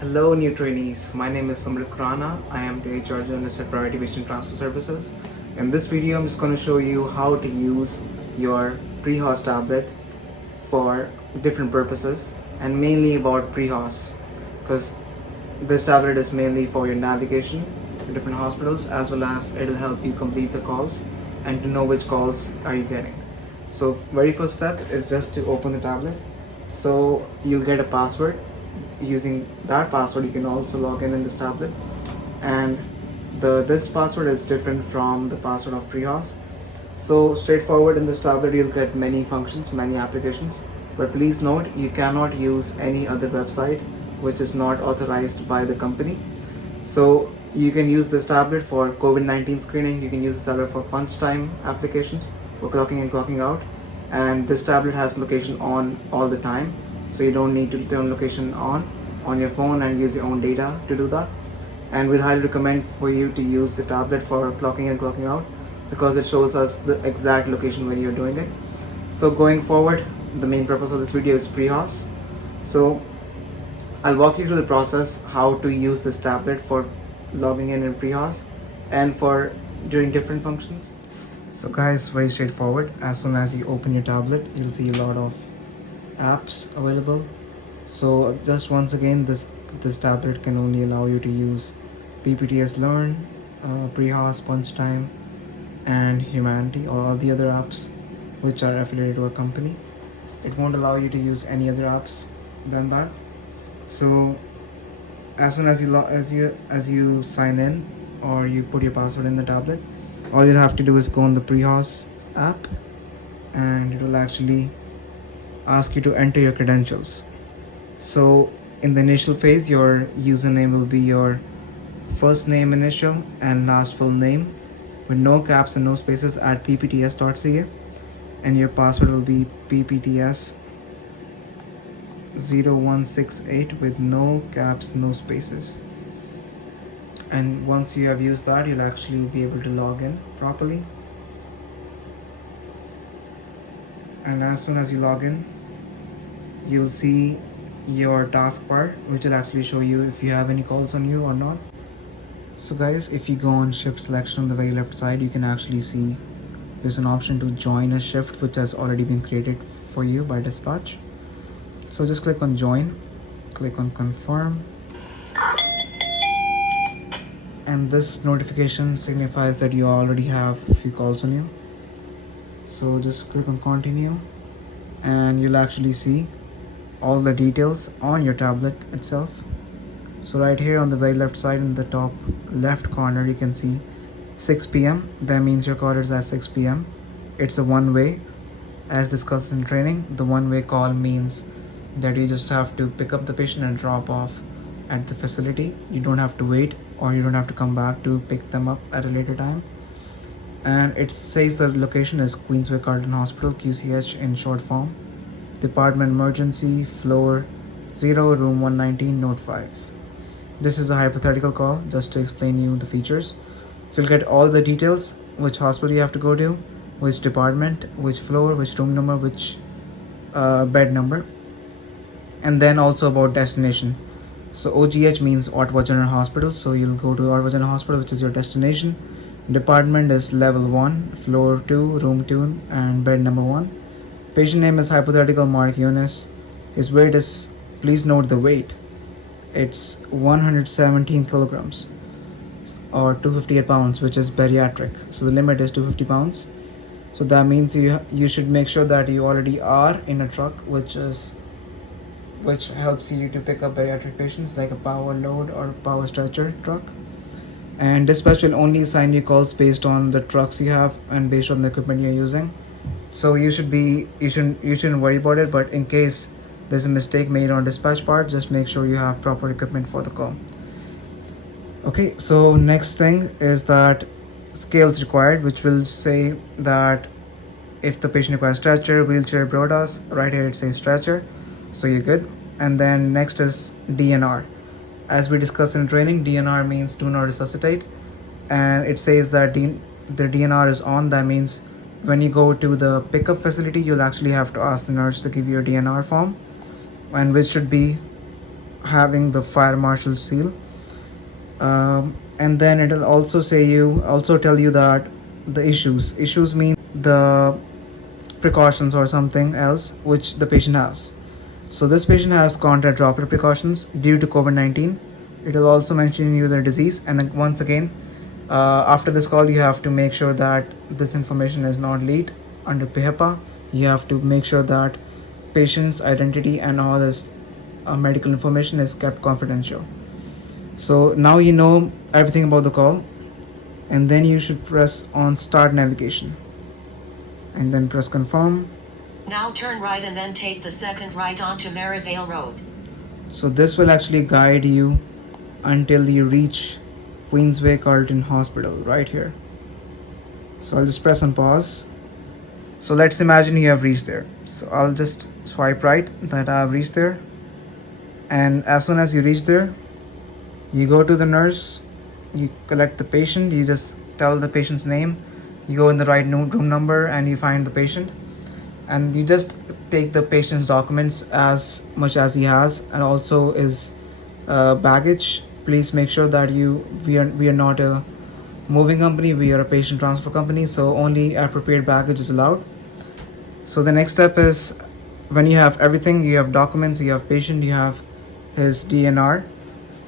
Hello, new trainees. My name is Samrit Khurana. I am the HR journalist at Priority Patient Transfer Services. In this video, I'm just going to show you how to use your Prehos tablet for different purposes and mainly about Prehos because this tablet is mainly for your navigation to different hospitals as well as it'll help you complete the calls and to know which calls are you getting. So very first step is just to open the tablet. So you'll get a password. Using that password you can also log in this tablet, and this password is different from the password of Prehos. So straightforward, in this tablet you'll get many functions, many applications, but please note you cannot use any other website which is not authorized by the company. So you can use this tablet for COVID-19 screening, you can use this tablet for punch time applications, for clocking and clocking out, and this tablet has location on all the time, so you don't need to turn location on your phone and use your own data to do that. And we'd highly recommend for you to use the tablet for clocking and clocking out because it shows us the exact location when you're doing it. So going forward, the main purpose of this video is Prehos. So I'll walk you through the process how to use this tablet for logging in Prehos and for doing different functions. So guys, very straightforward. As soon as you open your tablet, you'll see a lot of apps available. So just once again, this tablet can only allow you to use PPTS Learn, Prehos, Punch Time, and Humanity, or all the other apps which are affiliated to a company. It won't allow you to use any other apps than that. So as soon as you sign in or you put your password in the tablet, all you'll have to do is go on the Prehos app, and it will actually ask you to enter your credentials. So in the initial phase, your username will be your first name initial and last full name with no caps and no spaces at ppts.ca, and your password will be ppts0168 with no caps, no spaces. And once you have used that, you'll actually be able to log in properly. And as soon as you log in, you'll see your taskbar, which will actually show you if you have any calls on you or not. So guys, if you go on shift selection on the very left side, you can actually see there's an option to join a shift which has already been created for you by dispatch. So just click on join, click on confirm, and this notification signifies that you already have a few calls on you. So just click on continue, and you'll actually see all the details on your tablet itself. So right here on the very left side in the top left corner, you can see 6 p.m. That means your call is at 6 p.m. It's a one-way. As discussed in training, the one-way call means that you just have to pick up the patient and drop off at the facility. You don't have to wait, or you don't have to come back to pick them up at a later time. And it says the location is Queensway Carlton Hospital, QCH in short form. Department emergency, floor 0, room 119, note 5. This is a hypothetical call just to explain you the features. So you'll get all the details, which hospital you have to go to, which department, which floor, which room number, which bed number, and then also about destination. So OGH means Ottawa General Hospital, so you'll go to Ottawa General Hospital, which is your destination. Department is level 1, floor 2, room 2, and bed number 1. Patient name is hypothetical Mark Eunice. His weight is, please note the weight, it's 117 kilograms or 258 pounds, which is bariatric. So the limit is 250 pounds. So that means you should make sure that you already are in a truck which helps you to pick up bariatric patients, like a power load or power stretcher truck. And dispatch will only assign you calls based on the trucks you have and based on the equipment you're using. So you shouldn't worry about it, but in case there's a mistake made on dispatch part, just make sure you have proper equipment for the call. Okay, so next thing is that scales required, which will say that if the patient requires stretcher, wheelchair, broadas, right here it says stretcher, so you're good. And then next is DNR. As we discussed in training, DNR means do not resuscitate, and it says that the DNR is on. That means when you go to the pickup facility, you'll actually have to ask the nurse to give you a DNR form, and which should be having the fire marshal seal. And then it'll also tell you that the issues mean the precautions or something else which the patient has. So this patient has contact droplet precautions due to COVID-19. It will also mention you the disease, and then once again, after this call, you have to make sure that this information is not leaked under PHEPA. You have to make sure that patient's identity and all this medical information is kept confidential. So now you know everything about the call, and then you should press on start navigation and then press confirm. Now turn right and then take the second right onto Maryvale Road. So this will actually guide you until you reach Queensway Carlton Hospital right here. So I'll just press on pause. So let's imagine you have reached there. So I'll just swipe right that I have reached there. And as soon as you reach there, you go to the nurse, you collect the patient, you just tell the patient's name, you go in the right room number and you find the patient. And you just take the patient's documents as much as he has, and also his baggage. Please make sure that we are not a moving company, we are a patient transfer company, so only appropriate baggage is allowed. So the next step is, when you have everything, you have documents, you have patient, you have his DNR,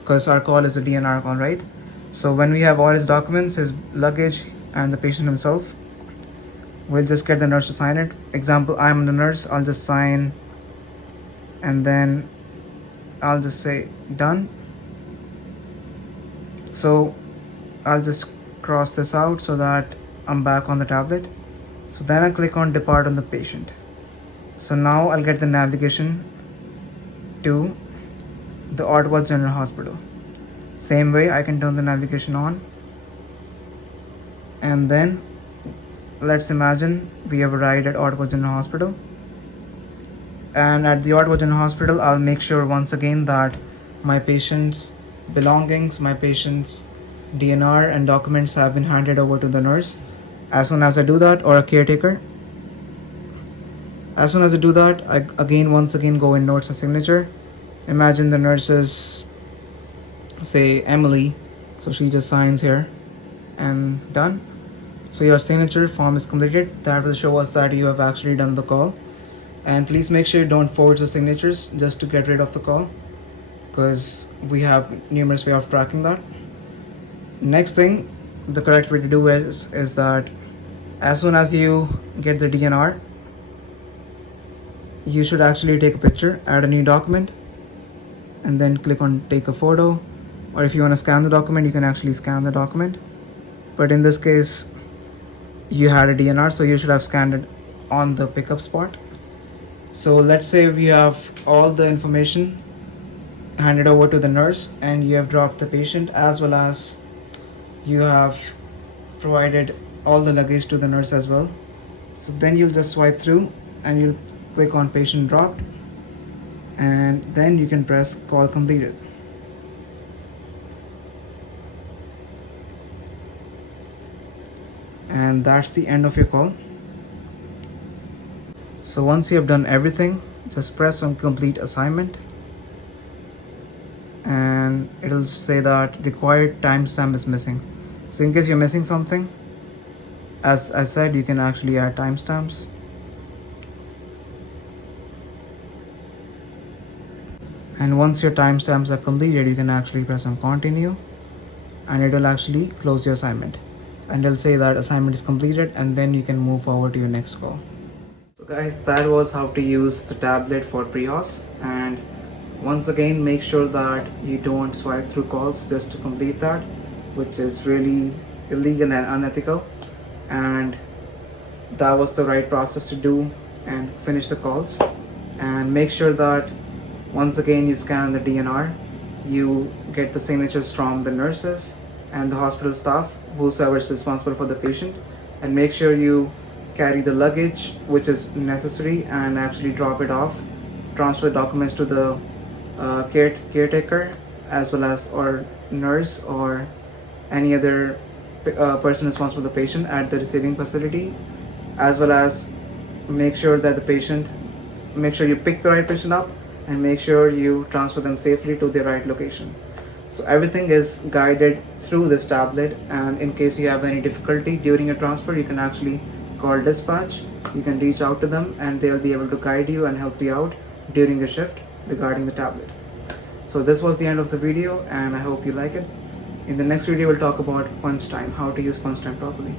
because our call is a DNR call, right? So when we have all his documents, his luggage, and the patient himself, we'll just get the nurse to sign it. Example, I'm the nurse, I'll just sign, and then I'll just say done. So I'll just cross this out so that I'm back on the tablet. So then I click on depart on the patient. So now I'll get the navigation to the Ottawa General Hospital. Same way, I can turn the navigation on, and then let's imagine we have arrived at Ottawa General Hospital. And at the Ottawa General Hospital, I'll make sure once again that my patient's belongings, my patient's DNR and documents have been handed over to the nurse. As soon as I do that, or a caretaker, as soon as I do that, I once again go in notes and signature. Imagine the nurse is, say, Emily, so she just signs here and done. So your signature form is completed. That will show us that you have actually done the call. And please make sure you don't forge the signatures just to get rid of the call, because we have numerous ways of tracking that. Next thing, the correct way to do is that as soon as you get the DNR, you should actually take a picture, add a new document, and then click on take a photo. Or if you want to scan the document, you can actually scan the document. But in this case, you had a DNR, so you should have scanned it on the pickup spot. So let's say we have all the information handed over to the nurse, and you have dropped the patient, as well as you have provided all the luggage to the nurse as well. So then you'll just swipe through and you'll click on patient dropped, and then you can press call completed. And that's the end of your call. So once you have done everything, just press on complete assignment, and it'll say that required timestamp is missing. So in case you're missing something, as I said, you can actually add timestamps. And once your timestamps are completed, you can actually press on continue, and it will actually close your assignment, and it'll say that assignment is completed, and then you can move forward to your next call. So guys, that was how to use the tablet for Prehos. And once again, make sure that you don't swipe through calls just to complete that, which is really illegal and unethical. And that was the right process to do and finish the calls. And make sure that once again you scan the DNR, you get the signatures from the nurses and the hospital staff, whosoever is responsible for the patient, and make sure you carry the luggage which is necessary and actually drop it off, transfer documents to the caretaker, as well as or nurse or any other person responsible for the patient at the receiving facility, as well as make sure that make sure you pick the right patient up and make sure you transfer them safely to the right location. So everything is guided through this tablet, and in case you have any difficulty during a transfer, you can actually call dispatch. You can reach out to them and they'll be able to guide you and help you out during your shift regarding the tablet. So this was the end of the video and I hope you like it. In the next video, we'll talk about punch time, how to use punch time properly.